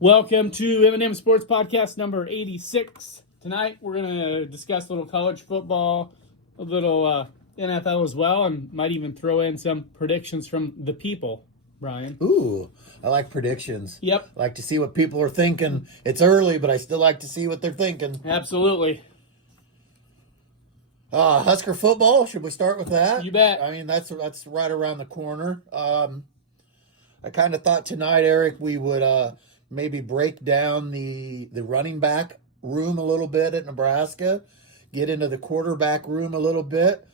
Welcome to M&M Sports Podcast number 86. Tonight we're going to discuss a little college football, a little NFL as well, and might even throw in some predictions from the people, Brian. Ooh, I like predictions. Yep. I like to see what people are thinking. It's early, but I still like to see what they're thinking. Absolutely. Husker football, should we start with that? You bet. I mean, that's right around the corner. I kind of thought tonight, Eric, we would maybe break down the running back room a little bit at Nebraska, get into the quarterback room a little bit.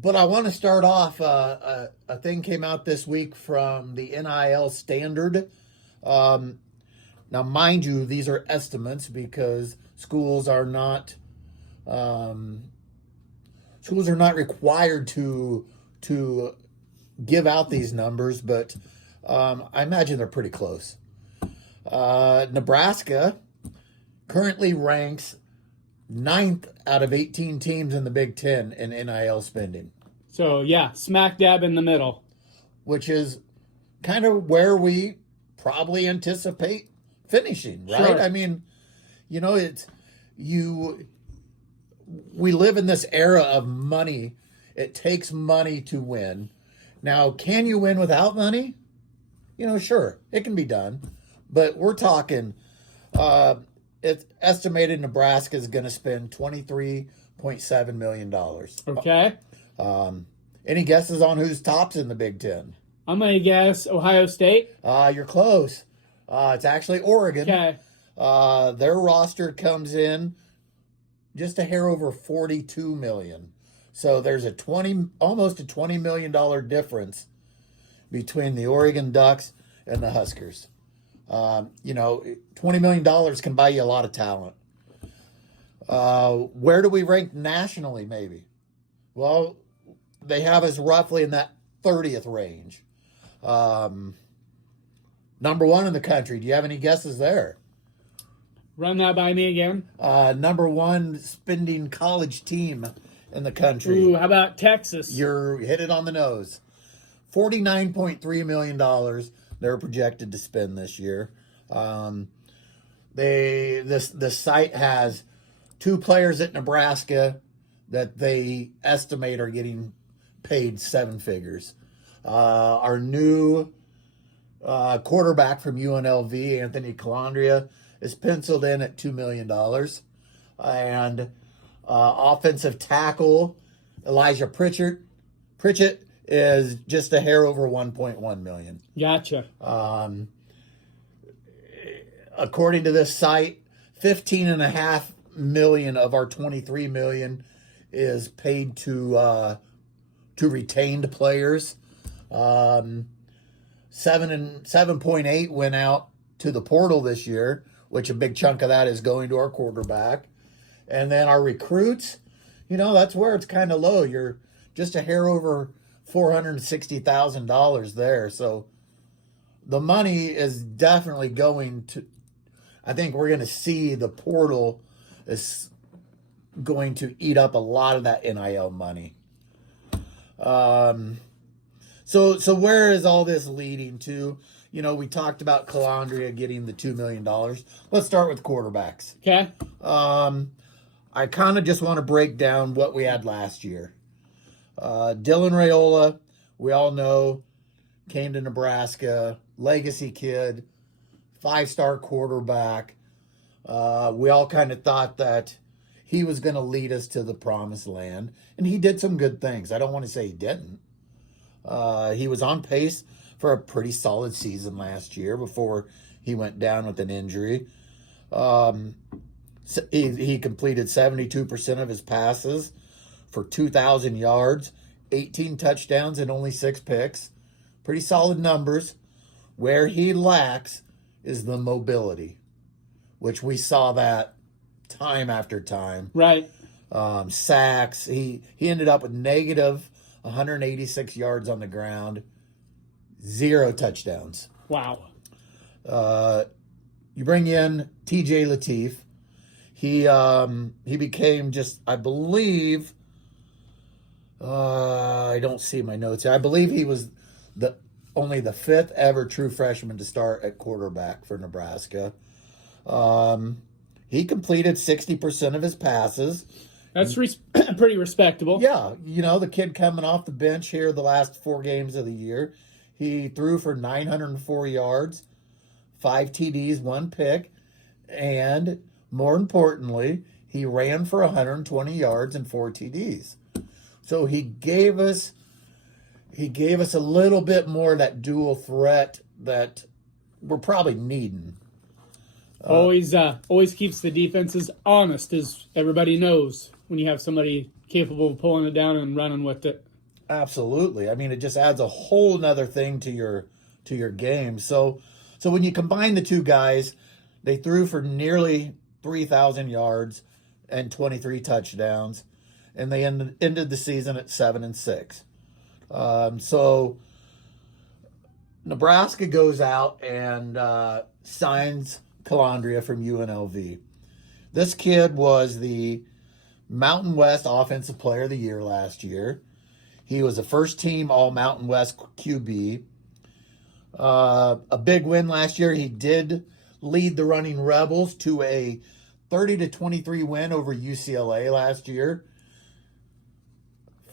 But I want to start off, a thing came out this week from the NIL Standard. Now, mind you, these are estimates because schools are not required to give out these numbers, but I imagine they're pretty close. Nebraska currently ranks 9th out of 18 teams in the Big Ten in NIL spending. So, yeah, smack dab in the middle. Which is kind of where we probably anticipate finishing, right? Sure. I mean, we live in this era of money. It takes money to win. Now, can you win without money? Sure, it can be done. But we're talking, it's estimated Nebraska is going to spend $23.7 million. Okay. Any guesses on who's tops in the Big Ten? I'm going to guess Ohio State. You're close. It's actually Oregon. Okay. Their roster comes in just a hair over $42 million. So there's almost a $20 million difference between the Oregon Ducks and the Huskers. $20 million can buy you a lot of talent. Where do we rank nationally, maybe? Well, they have us roughly in that 30th range. Number one in the country. Do you have any guesses there? Run that by me again. Number one spending college team in the country. Ooh, how about Texas? You're hit it on the nose. $49.3 million they're projected to spend this year. The site has 2 players at Nebraska that they estimate are getting paid 7 figures. Our new quarterback from UNLV, Anthony Calandria, is penciled in at $2 million. And offensive tackle Elijah Pritchett is just a hair over $1.1 million. Gotcha. According to this site, $15.5 million of our $23 million is paid to retained players. 7.8 went out to the portal this year, which a big chunk of that is going to our quarterback. And then our recruits, that's where it's kind of low. You're just a hair over $460,000 there. So the money is definitely going to, I think we're going to see the portal is going to eat up a lot of that NIL money. So where is all this leading to? We talked about Calandria getting the $2 million. Let's start with quarterbacks. Okay. I kind of just want to break down what we had last year. Dylan Raiola, we all know, came to Nebraska, legacy kid, 5-star quarterback. We all kind of thought that he was going to lead us to the promised land, and he did some good things. I don't want to say he didn't. He was on pace for a pretty solid season last year before he went down with an injury. He completed 72% of his passes for 2,000 yards, 18 touchdowns, and only 6 picks. Pretty solid numbers. Where he lacks is the mobility, which we saw that time after time. Right. Sacks. He ended up with negative 186 yards on the ground, 0 touchdowns. Wow. You bring in TJ Lateef. He became just, I believe, I don't see my notes here. I believe he was the only the 5th ever true freshman to start at quarterback for Nebraska. He completed 60% of his passes. That's pretty respectable. Yeah, the kid coming off the bench here the last 4 games of the year. He threw for 904 yards, 5 TDs, 1 pick, and more importantly, he ran for 120 yards and 4 TDs. So he gave us a little bit more of that dual threat that we're probably needing. Always keeps the defenses honest, as everybody knows, when you have somebody capable of pulling it down and running with it. Absolutely. I mean, it just adds a whole nother thing to your game. So when you combine the two guys, they threw for nearly 3,000 yards and 23 touchdowns, and they ended the season at 7-6. So Nebraska goes out and signs Calandria from UNLV. This kid was the Mountain West Offensive Player of the Year last year. He was a first-team All-Mountain West QB. A big win last year. He did lead the Running Rebels to a 30-23 win over UCLA last year.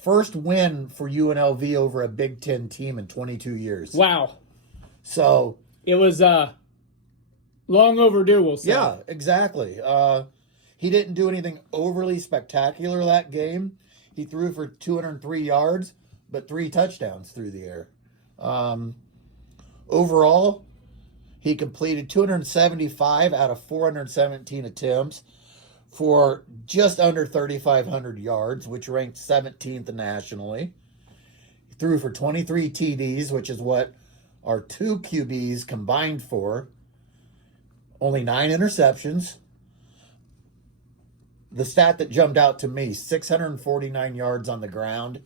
First win for UNLV over a Big Ten team in 22 years. Wow. So it was long overdue, we'll say. Yeah, exactly. He didn't do anything overly spectacular that game. He threw for 203 yards, but 3 touchdowns through the air. Overall, he completed 275 out of 417 attempts for just under 3,500 yards, which ranked 17th nationally. He threw for 23 TDs, which is what our 2 QBs combined for. Only 9 interceptions. The stat that jumped out to me, 649 yards on the ground,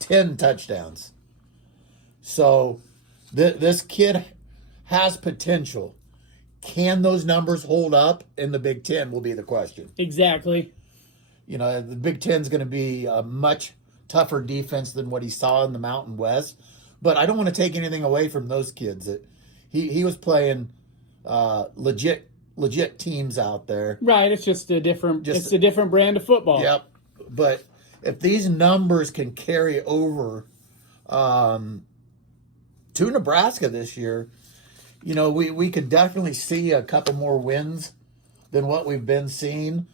10 touchdowns. So this kid has potential. Can those numbers hold up in the Big Ten will be the question. Exactly. The Big Ten's going to be a much tougher defense than what he saw in the Mountain West. But I don't want to take anything away from those kids. He was playing legit teams out there. Right, it's just a different brand of football. Yep. But if these numbers can carry over to Nebraska this year, we could definitely see a couple more wins than what we've been seeing.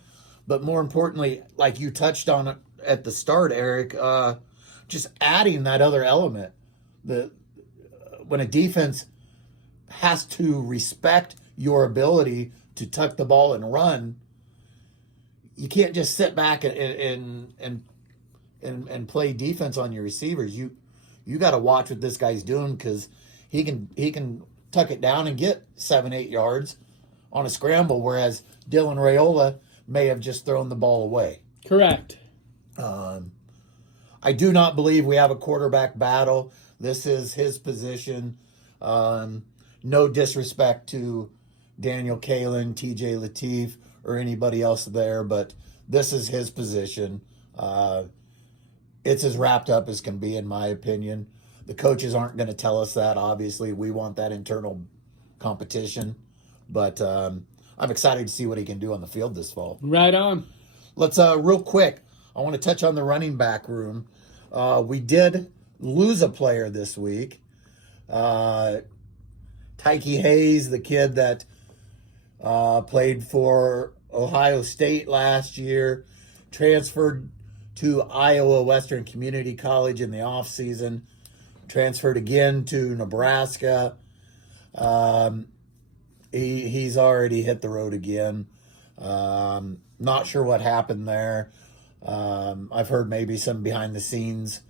But more importantly, like you touched on at the start, Eric, just adding that other element. When a defense has to respect your ability to tuck the ball and run, you can't just sit back and play defense on your receivers. You got to watch what this guy's doing, because he can tuck it down and get 7-8 yards on a scramble, whereas Dylan Raiola may have just thrown the ball away. Correct. I do not believe we have a quarterback battle. This is his position. No disrespect to Daniel Kalen, TJ Lateef, or anybody else there, but this is his position. It's as wrapped up as can be, in my opinion. The coaches aren't going to tell us that. Obviously, we want that internal competition, but I'm excited to see what he can do on the field this fall. Right on. Let's real quick, I want to touch on the running back room. We did lose a player this week. Tyke Hayes, the kid that played for Ohio State last year, transferred to Iowa Western Community College in the offseason, transferred again to Nebraska. He's already hit the road again. Not sure what happened there. I've heard maybe some behind-the-scenes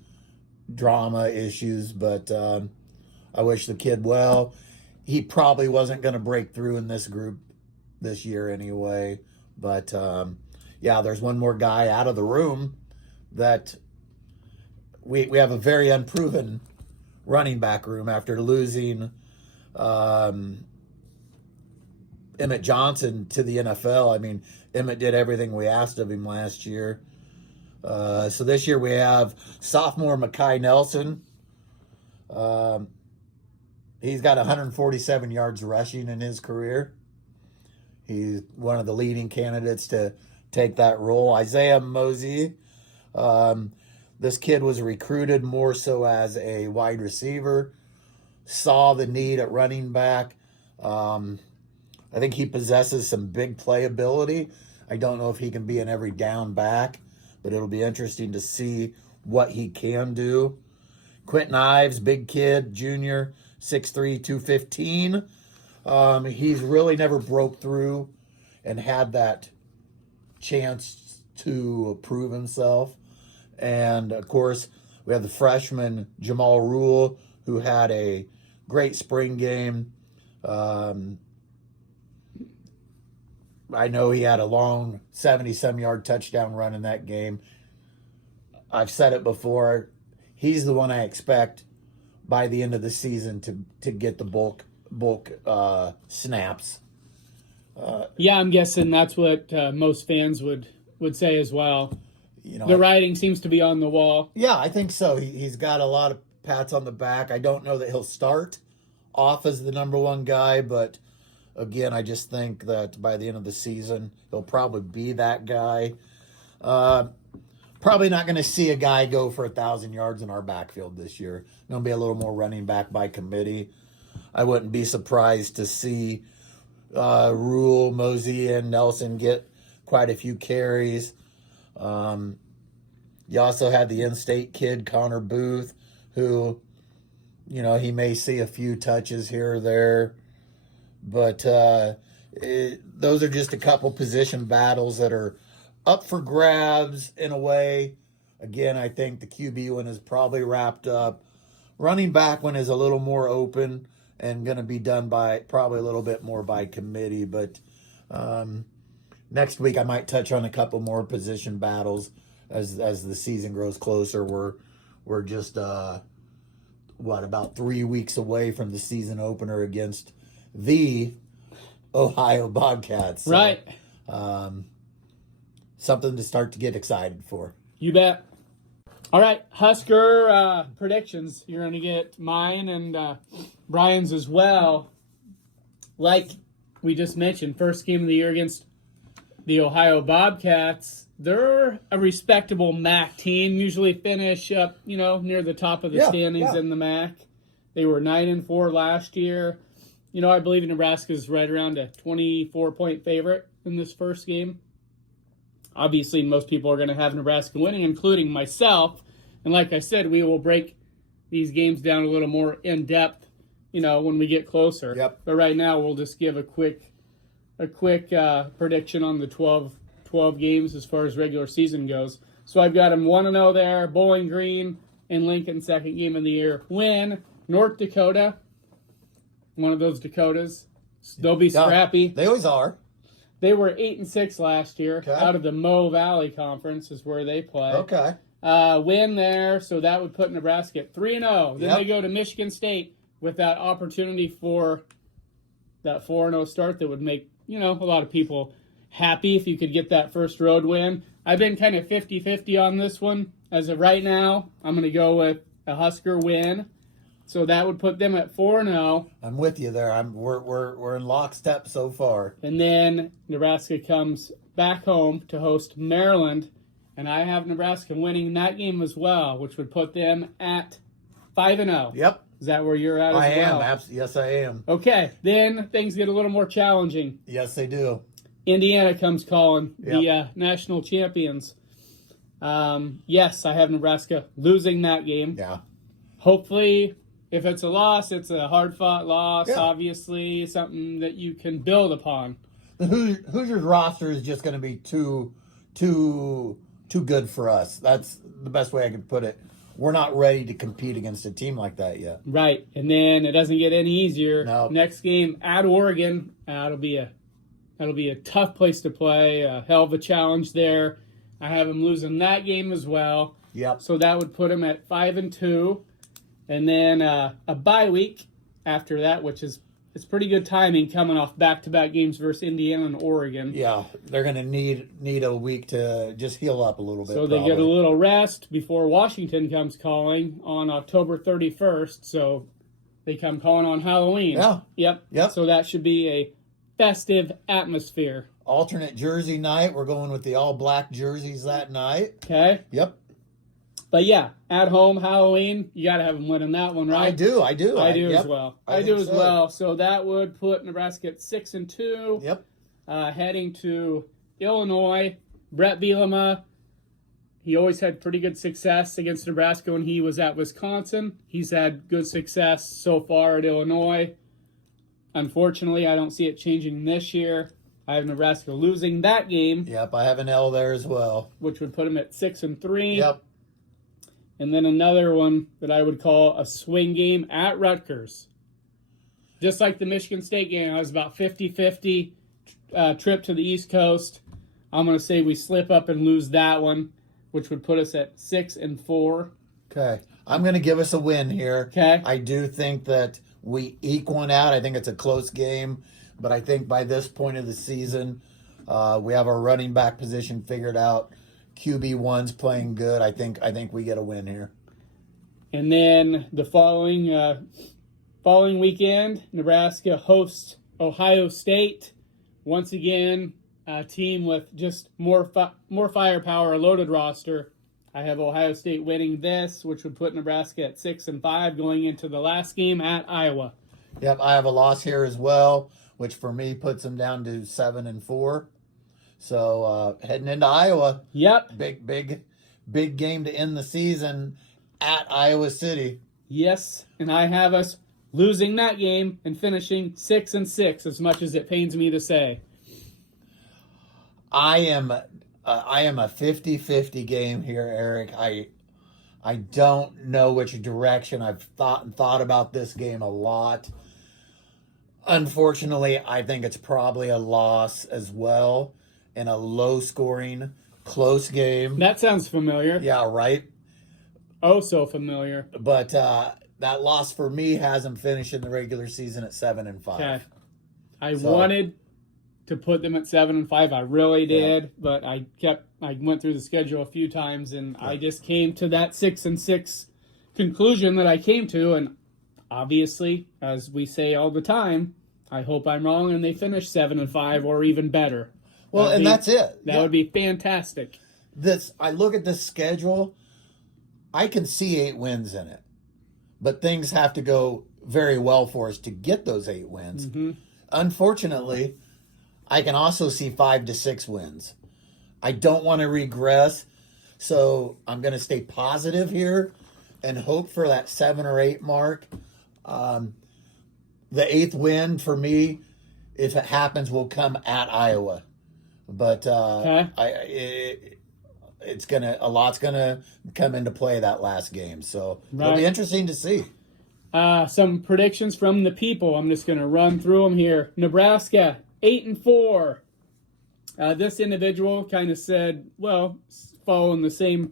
drama issues, but I wish the kid well. He probably wasn't going to break through in this group this year anyway. But, there's one more guy out of the room that we have a very unproven running back room after losing Emmett Johnson to the NFL. I mean, Emmett did everything we asked of him last year. So this year we have sophomore Mekhi Nelson, He's got 147 yards rushing in his career. He's one of the leading candidates to take that role. Isaiah Mosey, this kid was recruited more so as a wide receiver, saw the need at running back. I think he possesses some big playability. I don't know if he can be an every down back, but it'll be interesting to see what he can do. Quentin Ives, big kid, junior, 6'3", 215. He's really never broke through and had that chance to prove himself. And, of course, we have the freshman Jamal Rule, who had a great spring game. I know he had a long 70-some-yard touchdown run in that game. I've said it before. He's the one I expect by the end of the season to get the bulk snaps. Yeah, I'm guessing that's what most fans would say as well. The writing seems to be on the wall. Yeah, I think so. He's got a lot of pats on the back. I don't know that he'll start off as the number one guy, but again, I just think that by the end of the season, he'll probably be that guy. Probably not going to see a guy go for 1,000 yards in our backfield this year. Going to be a little more running back by committee. I wouldn't be surprised to see Rule, Mosey, and Nelson get quite a few carries. You also had the in-state kid, Connor Booth, who, he may see a few touches here or there. But those are just a couple position battles that are up for grabs in a way. Again, I think the QB one is probably wrapped up. Running back one is a little more open and going to be done by probably a little bit more by committee. But next week I might touch on a couple more position battles as the season grows closer. We're just about 3 weeks away from the season opener against the Ohio Bobcats. So, right. Something to start to get excited for. You bet. All right, Husker predictions. You're going to get mine and Brian's as well. Like we just mentioned, first game of the year against the Ohio Bobcats. They're a respectable MAC team. Usually finish up, near the top of the standings in the MAC. They were 9-4 last year. I believe Nebraska's right around a 24-point favorite in this first game. Obviously, most people are going to have Nebraska winning, including myself. And like I said, we will break these games down a little more in depth, when we get closer. Yep. But right now, we'll just give a quick prediction on the 12 games as far as regular season goes. So I've got them 1-0 there. Bowling Green and Lincoln, second game of the year. Win. North Dakota, one of those Dakotas. They'll be scrappy. They always are. They were 8-6 last year. Okay. Out of the Mo Valley Conference is where they play. Okay. Win there, so that would put Nebraska at 3-0. Then they go to Michigan State with that opportunity for that 4-0 start that would make, a lot of people happy if you could get that first road win. I've been kind of 50-50 on this one. As of right now, I'm going to go with a Husker win. So that would put them at 4-0. I'm with you there. We're in lockstep so far. And then Nebraska comes back home to host Maryland, and I have Nebraska winning that game as well, which would put them at 5-0. Yep. Is that where you're at as well? I am. Yes, I am. Okay. Then things get a little more challenging. Yes, they do. Indiana comes calling, the national champions. Yes, I have Nebraska losing that game. Yeah. Hopefully, if it's a loss, it's a hard-fought loss, obviously, something that you can build upon. The Hoosiers roster is just going to be too good for us. That's the best way I could put it. We're not ready to compete against a team like that yet. Right, and then it doesn't get any easier. No. Next game at Oregon, that'll be a tough place to play, a hell of a challenge there. I have them losing that game as well. Yep. So that would put them at 5-2. And then a bye week after that, which is it's pretty good timing coming off back-to-back games versus Indiana and Oregon. Yeah, they're going to need a week to just heal up a little bit. So they get a little rest before Washington comes calling on October 31st. So They come calling on Halloween. Yeah. Yep. So that should be a festive atmosphere. Alternate jersey night. We're going with the all-black jerseys that night. Okay. Yep. But yeah, at home, Halloween, you got to have them winning that one, right? I do. I do yep. as well. I do think as well. So that would put Nebraska at 6-2. Yep. Heading to Illinois. Brett Bielema, he always had pretty good success against Nebraska when he was at Wisconsin. He's had good success so far at Illinois. Unfortunately, I don't see it changing this year. I have Nebraska losing that game. Yep, I have an L there as well. Which would put him at 6-3. Yep. And then another one that I would call a swing game at Rutgers. Just like the Michigan State game, I was about 50-50 trip to the East Coast. I'm going to say we slip up and lose that one, which would put us at 6-4. Okay. I'm going to give us a win here. Okay. I do think that we eke one out. I think it's a close game, but I think by this point of the season, we have our running back position figured out. QB1's playing good. I think we get a win here. And then the following weekend, Nebraska hosts Ohio State. Once again, a team with just more firepower, a loaded roster. I have Ohio State winning this, which would put Nebraska at 6-5 going into the last game at Iowa. Yep, I have a loss here as well, which for me puts them down to 7-4. So heading into Iowa. Yep. Big game to end the season at Iowa City. Yes, and I have us losing that game and finishing 6-6, as much as it pains me to say. I am a 50-50 game here, Eric. I don't know which direction. I've thought about this game a lot. Unfortunately, I think it's probably a loss as well in a low-scoring, close game. That sounds familiar. Yeah, right? Oh, so familiar. But that loss for me has them finishing the regular season at 7-5. Okay. I wanted to put them at 7-5. I really did, but I went through the schedule a few times, and I just came to that 6-6 conclusion that I came to, and obviously, as we say all the time, I hope I'm wrong and they finish 7-5 or even better. Well, and that's it. That would be fantastic. I look at this schedule, I can see 8 wins in it, but things have to go very well for us to get those 8 wins. Mm-hmm. Unfortunately, I can also see 5 to 6 wins. I don't want to regress, so I'm going to stay positive here and hope for that 7 or 8 mark. The 8th win for me, if it happens, will come at Iowa. But a lot's gonna come into play that last game, so it'll be interesting to see. Some predictions from the people. I'm just gonna run through them here. Nebraska 8-4. This individual kind of said, well, following the same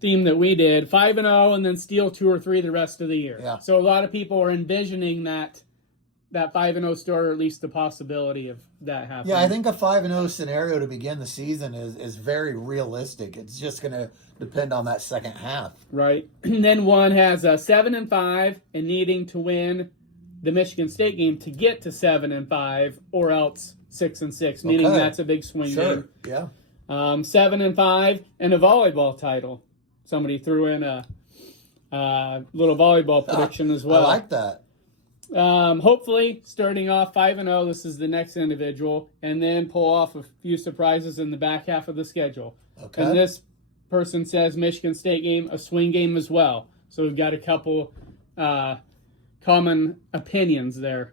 theme that we did, 5-0, and then steal 2 or 3 the rest of the year. Yeah. So a lot of people are envisioning that 5-0 start, or at least the possibility of that happening. Yeah, I think a 5-0 scenario to begin the season is very realistic. It's just going to depend on that second half. Right. And then one has a 7-5 and needing to win the Michigan State game to get to 7-5, or else 6-6, meaning that's a big swing game. Yeah. 7-5 and a volleyball title. Somebody threw in a little volleyball prediction as well. I like that. Hopefully, starting off 5-0, this is the next individual, and then pull off a few surprises in the back half of the schedule. Okay. And this person says Michigan State game, a swing game as well. So we've got a couple common opinions there.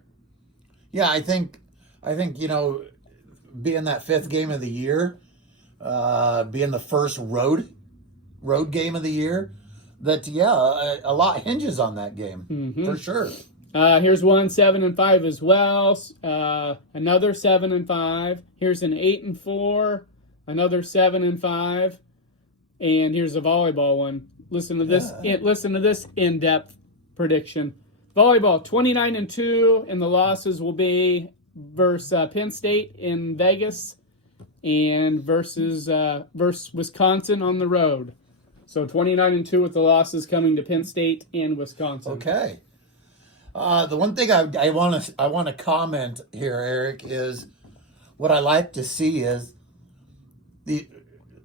Yeah, I think being that 5th game of the year, being the first road game of the year, that a lot hinges on that game for sure. Here's one 7-5 as well. Another 7-5. Here's an 8-4. Another 7-5. And here's a volleyball one. Listen to this. Listen to this in-depth prediction. Volleyball 29-2, and the losses will be versus Penn State in Vegas and versus Wisconsin on the road. So 29-2 with the losses coming to Penn State and Wisconsin. Okay. The one thing I want to comment here, Eric, is what I like to see is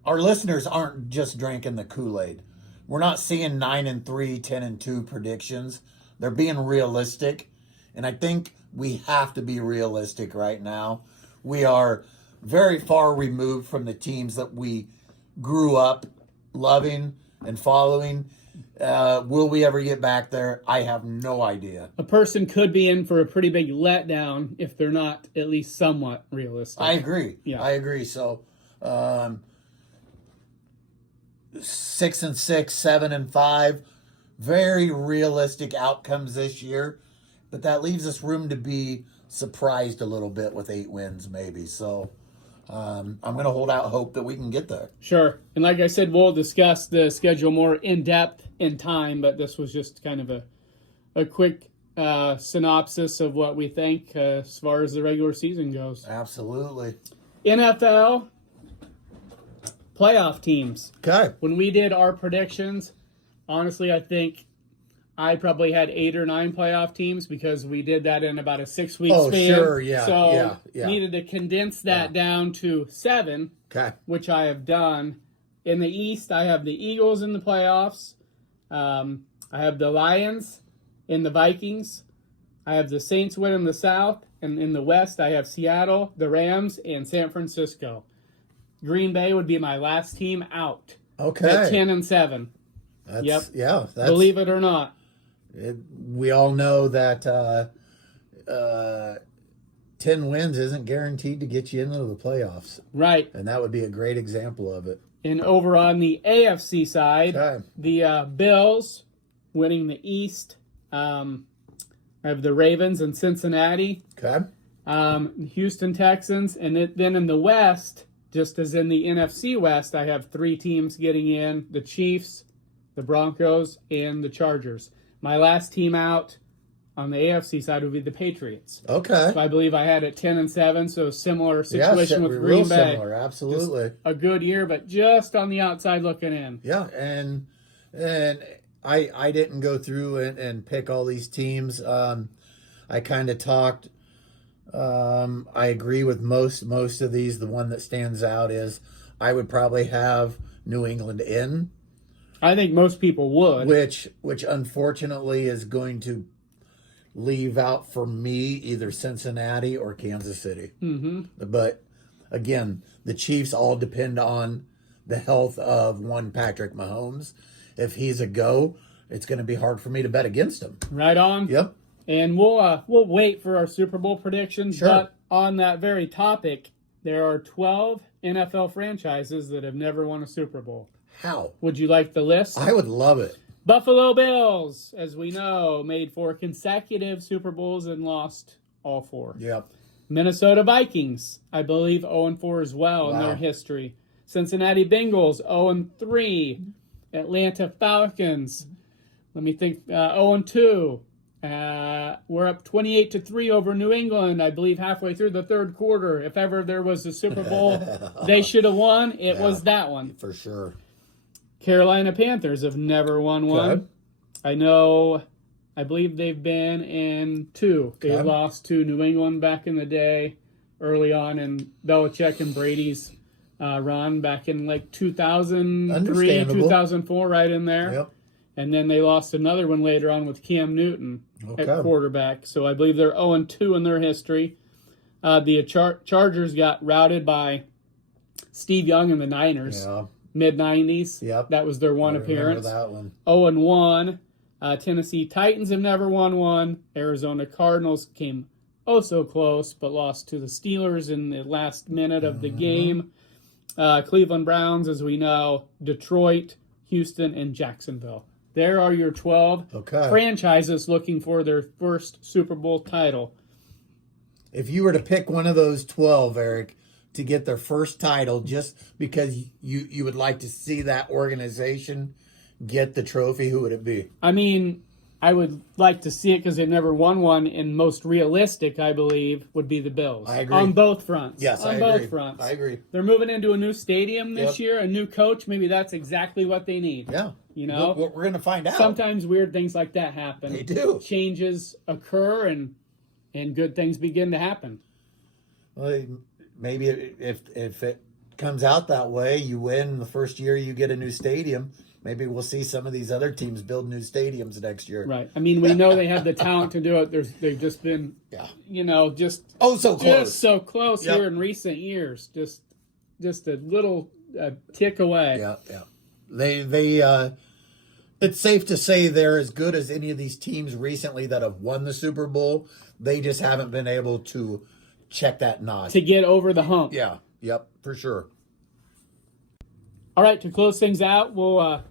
our listeners aren't just drinking the Kool-Aid. We're not seeing 9-3, 10-2 predictions. They're being realistic, and I think we have to be realistic right now. We are very far removed from the teams that we grew up loving and following. Will we ever get back there? I have no idea. A person could be in for a pretty big letdown if they're not at least somewhat realistic. I agree. Yeah. I agree. So, 6-6, 7-5, very realistic outcomes this year, but that leaves us room to be surprised a little bit with 8 wins, maybe. So, I'm going to hold out hope that we can get there. Sure. And like I said, we'll discuss the schedule more in depth in time, but this was just kind of a quick synopsis of what we think as far as the regular season goes. Absolutely. NFL playoff teams. Okay. When we did our predictions, honestly, I think I probably had 8 or 9 playoff teams because we did that in about a 6-week Oh, span. sure, yeah, So yeah. needed to condense that down to 7, Okay. which I have done. In the East, I have the Eagles in the playoffs. I have the Lions in the Vikings. I have the Saints winning the South. And in the West, I have Seattle, the Rams, and San Francisco. Green Bay would be my last team out. Okay. At 10-7. That's, Yep. Yeah. That's, Believe it or not. we all know that 10 wins isn't guaranteed to get you into the playoffs. Right. And that would be a great example of it. And over on the AFC side, Okay. the Bills winning the East. I have the Ravens and Cincinnati. Okay. Houston Texans. And then in the West, just as in the NFC West, I have 3 teams getting in. The Chiefs, the Broncos, and the Chargers. My last team out on the AFC side would be the Patriots. Okay. So I believe I had it 10-7, so similar situation with Green real Bay. similar, absolutely. Just a good year, but just on the outside looking in. Yeah, and I didn't go through and pick all these teams. I kind of talked. I agree with most of these. The one that stands out is I would probably have New England in. I think most people would. Which unfortunately is going to leave out for me either Cincinnati or Kansas City. Mm-hmm. But again, the Chiefs all depend on the health of one Patrick Mahomes. If he's a go, it's going to be hard for me to bet against him. Right on. Yep. And we'll wait for our Super Bowl predictions. Sure. But on that very topic, there are 12 NFL franchises that have never won a Super Bowl. How? Would you like the list? I would love it. Buffalo Bills, as we know, made 4 consecutive Super Bowls and lost all 4. Yep. Minnesota Vikings, I believe 0-4 as well in their history. Cincinnati Bengals, 0-3. Atlanta Falcons, let me think, 0-2. We're up 28-3 over New England, I believe, halfway through the third quarter. If ever there was a Super Bowl they should have won, it was that one. For sure. Carolina Panthers have never won one. Okay. I believe they've been in 2. They lost to New England back in the day, early on in Belichick and Brady's run back in like 2003, 2004, right in there. Yep. And then they lost another one later on with Cam Newton at quarterback. So I believe they're 0-2 in their history. The Chargers got routed by Steve Young and the Niners. Yeah. Mid-90s. Yep. That was their one appearance. That one. 0-1. Tennessee Titans have never won one. Arizona Cardinals came so close, but lost to the Steelers in the last minute of the game. Cleveland Browns, as we know. Detroit, Houston, and Jacksonville. There are your 12 franchises looking for their first Super Bowl title. If you were to pick one of those 12, Eric, to get their first title just because you would like to see that organization get the trophy, who would it be? I mean, I would like to see it because they've never won one, and most realistic, I believe, would be the Bills. I agree. On both fronts. Yes, on I both agree. fronts. I agree. They're moving into a new stadium this Yep. year, a new coach. Maybe that's exactly what they need. Yeah. You know? We're going to find out. Sometimes weird things like that happen. They do. Changes occur, and good things begin to happen. Well, maybe if it comes out that way, you win the first year, you get a new stadium. Maybe we'll see some of these other teams build new stadiums next year. Right. I mean, we know they have the talent to do it. They've just been, just so close. Just so close here in recent years. Just a little tick away. Yeah. They it's safe to say they're as good as any of these teams recently that have won the Super Bowl. They just haven't been able to check that notch. To get over the hump. Yeah. Yep, for sure. All right, to close things out, we'll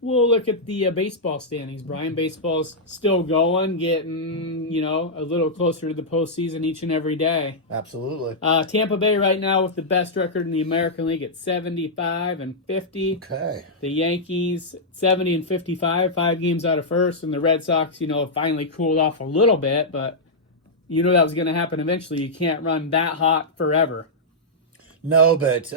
look at the baseball standings. Brian, baseball's still going, getting a little closer to the postseason each and every day. Absolutely. Tampa Bay right now with the best record in the American League at 75-50. Okay. The Yankees 70-55, 5 games out of first, and the Red Sox, finally cooled off a little bit, but that was going to happen eventually. You can't run that hot forever. No, but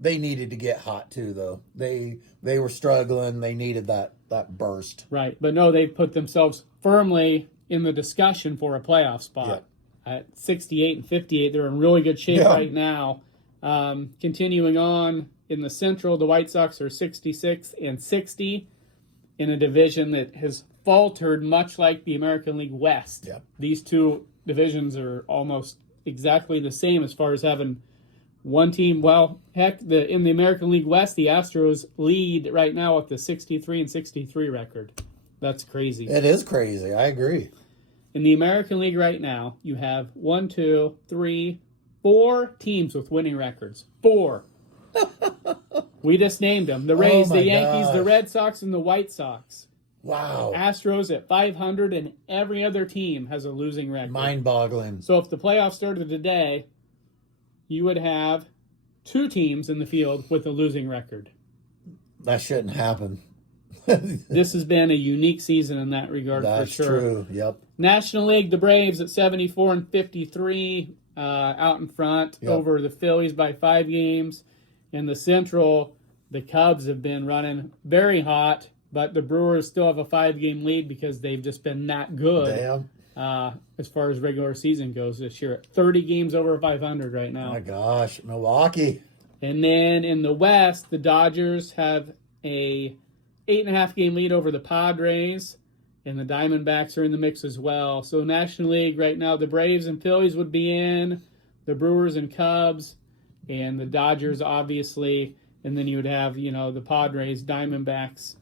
they needed to get hot too, though. They were struggling. They needed that burst. Right, but no, they've put themselves firmly in the discussion for a playoff spot. At 68-58, they're in really good shape right now. Continuing on in the Central, the White Sox are 66-60 in a division that has faltered much like the American League West. Yep. These two divisions are almost exactly the same as far as having one team. Well, heck, in the American League West, the Astros lead right now with the 63-63 record. That's crazy. It is crazy. I agree. In the American League right now, you have 4 teams with winning records. 4. We just named them. The Rays, the Yankees, the Red Sox, and the White Sox. Wow. Astros at 500, and every other team has a losing record. Mind-boggling. So if the playoffs started today, you would have 2 teams in the field with a losing record. That shouldn't happen. This has been a unique season in that regard. That's for sure. true. Yep. National League, the Braves at 74-53, out in front over the Phillies by 5 games. In the Central, the Cubs have been running very hot, but the Brewers still have a 5-game lead because they've just been that good. Damn. As far as regular season goes this year. 30 games over 500 right now. Oh my gosh, Milwaukee. And then in the West, the Dodgers have a 8.5-game lead over the Padres, and the Diamondbacks are in the mix as well. So National League right now, the Braves and Phillies would be in, the Brewers and Cubs, and the Dodgers obviously, and then you would have, the Padres, Diamondbacks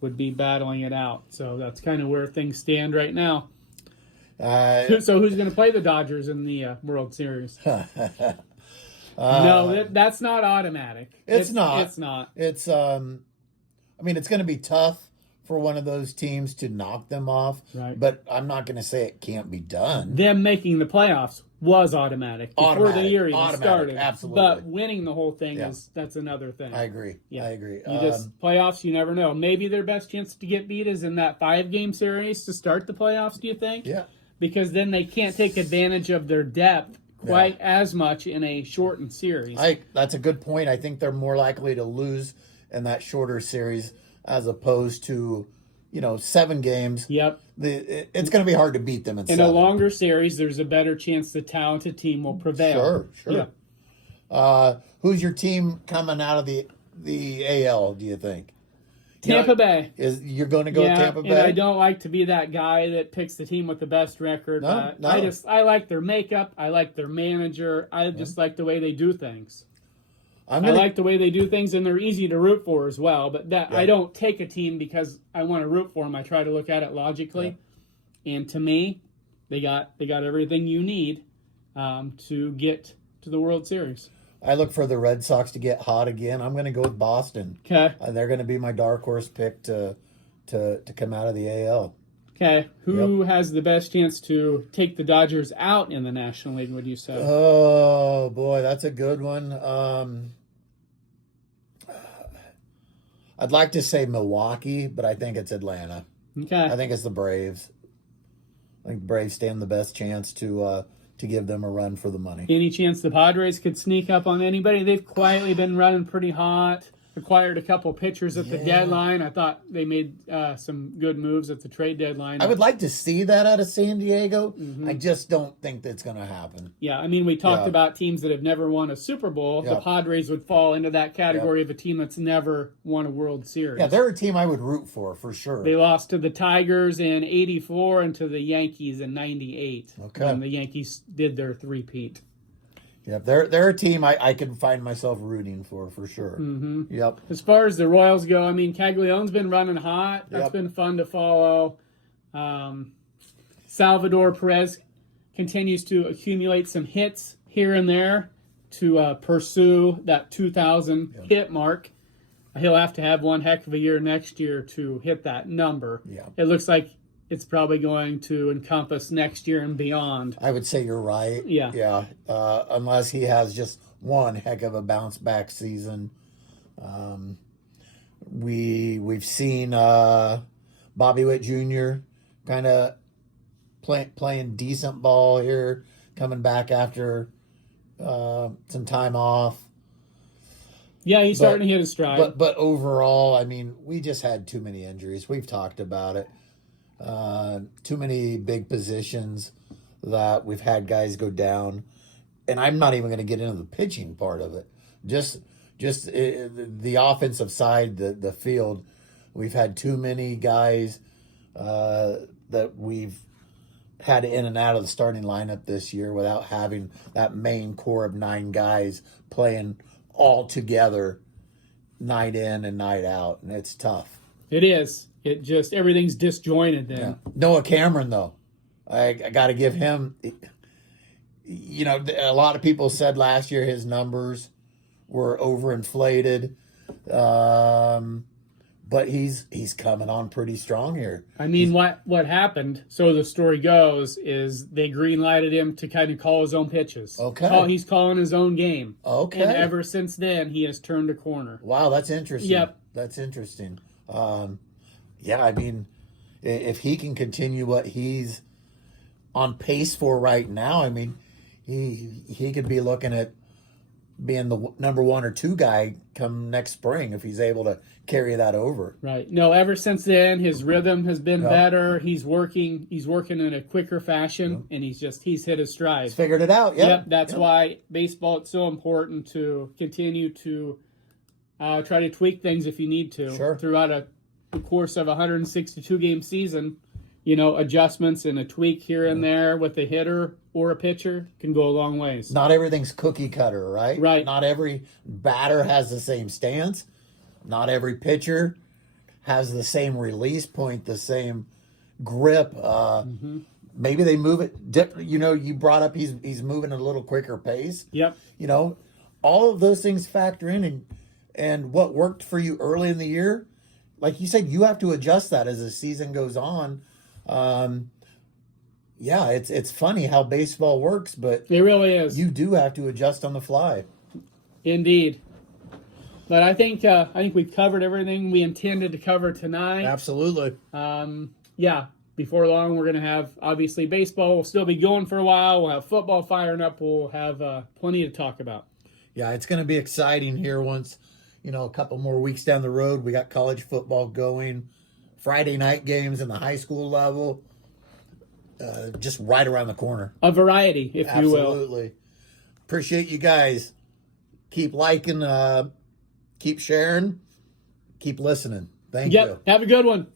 would be battling it out. So that's kind of where things stand right now. So who's going to play the Dodgers in the World Series? No, that's not automatic. It's not. It's not. It's it's going to be tough for one of those teams to knock them off. Right. But I'm not going to say it can't be done. Them making the playoffs was automatic before the year even started. Absolutely. But winning the whole thing that's another thing. I agree. Yeah. I agree. You just playoffs, you never know. Maybe their best chance to get beat is in that 5-game series to start the playoffs, do you think? Yeah. Because then they can't take advantage of their depth quite as much in a shortened series. That's a good point. I think they're more likely to lose in that shorter series as opposed to, 7 games. Yep. It's going to be hard to beat them in 7. In a longer series, there's a better chance the talented team will prevail. Sure. Yeah. Who's your team coming out of the AL, do you think? Tampa Bay. You're going to go with Tampa Bay? And I don't like to be that guy that picks the team with the best record. No. I like their makeup. I like their manager. I just like the way they do things. I like the way they do things, and they're easy to root for as well. But I don't take a team because I want to root for them. I try to look at it logically. Yeah. And to me, they got everything you need to get to the World Series. I look for the Red Sox to get hot again. I'm going to go with Boston. Okay. They're going to be my dark horse pick to come out of the AL. Okay. Who has the best chance to take the Dodgers out in the National League, would you say? Oh, boy, that's a good one. I'd like to say Milwaukee, but I think it's Atlanta. Okay. I think it's the Braves. I think the Braves stand the best chance to give them a run for the money. Any chance the Padres could sneak up on anybody? They've quietly been running pretty hot. Acquired a couple pitchers at the deadline. I thought they made some good moves at the trade deadline. I would like to see that out of San Diego. I just don't think that's going to happen. Yeah, I mean, we talked about teams that have never won a Super Bowl. The Padres would fall into that category of a team that's never won a World Series. Yeah, they're a team I would root for sure. They lost to the Tigers in '84 and to the Yankees in '98. Okay. When the Yankees did their three-peat. Yep, they're a team I can find myself rooting for sure. Mm-hmm. Yep. As far as the Royals go, I mean, Caglianone's been running hot. That's been fun to follow. Salvador Perez continues to accumulate some hits here and there to pursue that 2,000 hit mark. He'll have to have one heck of a year next year to hit that number. Yeah. It looks like it's probably going to encompass next year and beyond. I would say you're right. Yeah. Yeah. Unless he has just one heck of a bounce back season. We've seen Bobby Witt Jr. kind of playing decent ball here, coming back after some time off. Yeah, he's starting to hit his stride. But overall, I mean, we just had too many injuries. We've talked about it. Too many big positions that we've had guys go down, and I'm not even going to get into the pitching part of it. Just the offensive side, the field. We've had too many guys that we've had in and out of the starting lineup this year without having that main core of 9 guys playing all together night in and night out, and it's tough. It is. It just, everything's disjointed then. Yeah. Noah Cameron, though, I got to give him, you know, a lot of people said last year his numbers were overinflated, but he's coming on pretty strong here. I mean, what happened, so the story goes, is they green-lighted him to kind of call his own pitches. Okay. He's calling his own game. Okay. And ever since then, he has turned a corner. Wow, that's interesting. Yep. That's interesting. Yeah, I mean, if he can continue what he's on pace for right now, I mean, he could be looking at being the number 1 or 2 guy come next spring if he's able to carry that over. Right. No, ever since then, his rhythm has been better. He's working in a quicker fashion, and he's hit his stride. He's figured it out. Yeah. Yep. That's why baseball, it's so important to continue to try to tweak things if you need to. Sure. Throughout the course of a 162-game season, you know, adjustments and a tweak here and there with a hitter or a pitcher can go a long ways. Not everything's cookie cutter, right? Right. Not every batter has the same stance. Not every pitcher has the same release point, the same grip. Maybe they move it. You know, you brought up he's moving at a little quicker pace. Yep. You know, all of those things factor in, and what worked for you early in the year, like you said, you have to adjust that as the season goes on. Yeah, it's funny how baseball works, but it really is. You do have to adjust on the fly. Indeed. But I think we've covered everything we intended to cover tonight. Absolutely. Yeah. Before long, we're going to have, obviously, baseball will still be going for a while. We'll have football firing up. We'll have plenty to talk about. Yeah, it's going to be exciting here once, you know, a couple more weeks down the road. We got college football going, Friday night games in the high school level, just right around the corner. A variety, if you will. Absolutely. Appreciate you guys. Keep liking, keep sharing, keep listening. Thank you. Have a good one.